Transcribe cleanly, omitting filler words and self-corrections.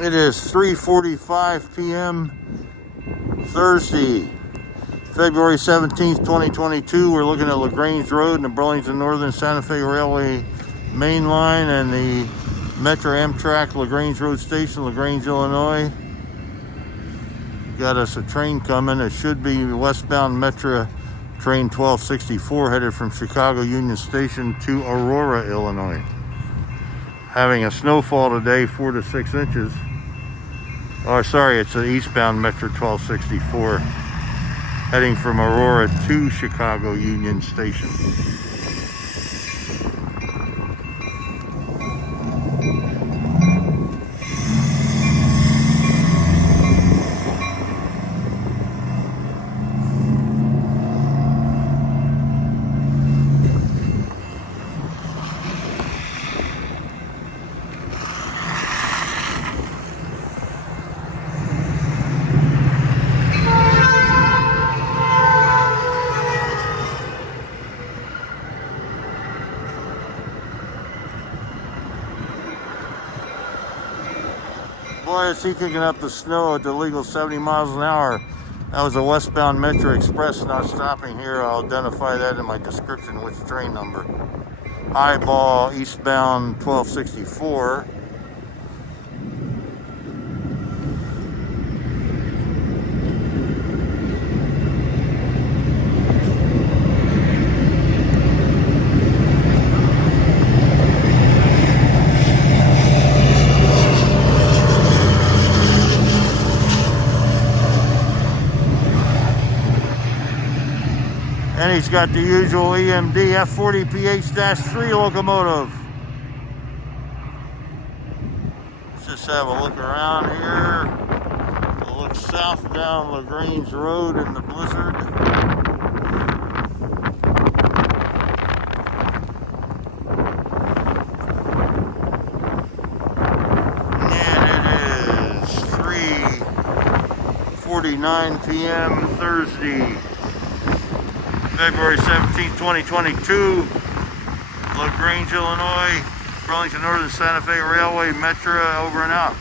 It is 3:45 p.m. Thursday, February 17th, 2022. We're looking at LaGrange Road and the Burlington Northern Santa Fe Railway main line and the Metra Amtrak LaGrange Road Station, LaGrange, Illinois. Got us a train coming. It should be westbound Metra train 1264 headed from Chicago Union Station to Aurora, Illinois. Having a snowfall today, 4 to 6 inches. Oh, sorry, it's the eastbound Metra 1264 heading from Aurora to Chicago Union Station. Boy, is he kicking up the snow at the legal 70 miles an hour. That was a westbound Metra Express not stopping here. I'll identify that in my description, which train number. Highball eastbound 1264. And he's got the usual EMD F40PH-3 locomotive. Let's just have a look around here. We'll look south down LaGrange Road in the blizzard. And it is 3:49 p.m. Thursday, February 17th, 2022, LaGrange, Illinois, Burlington Northern Santa Fe Railway, Metra, over and out.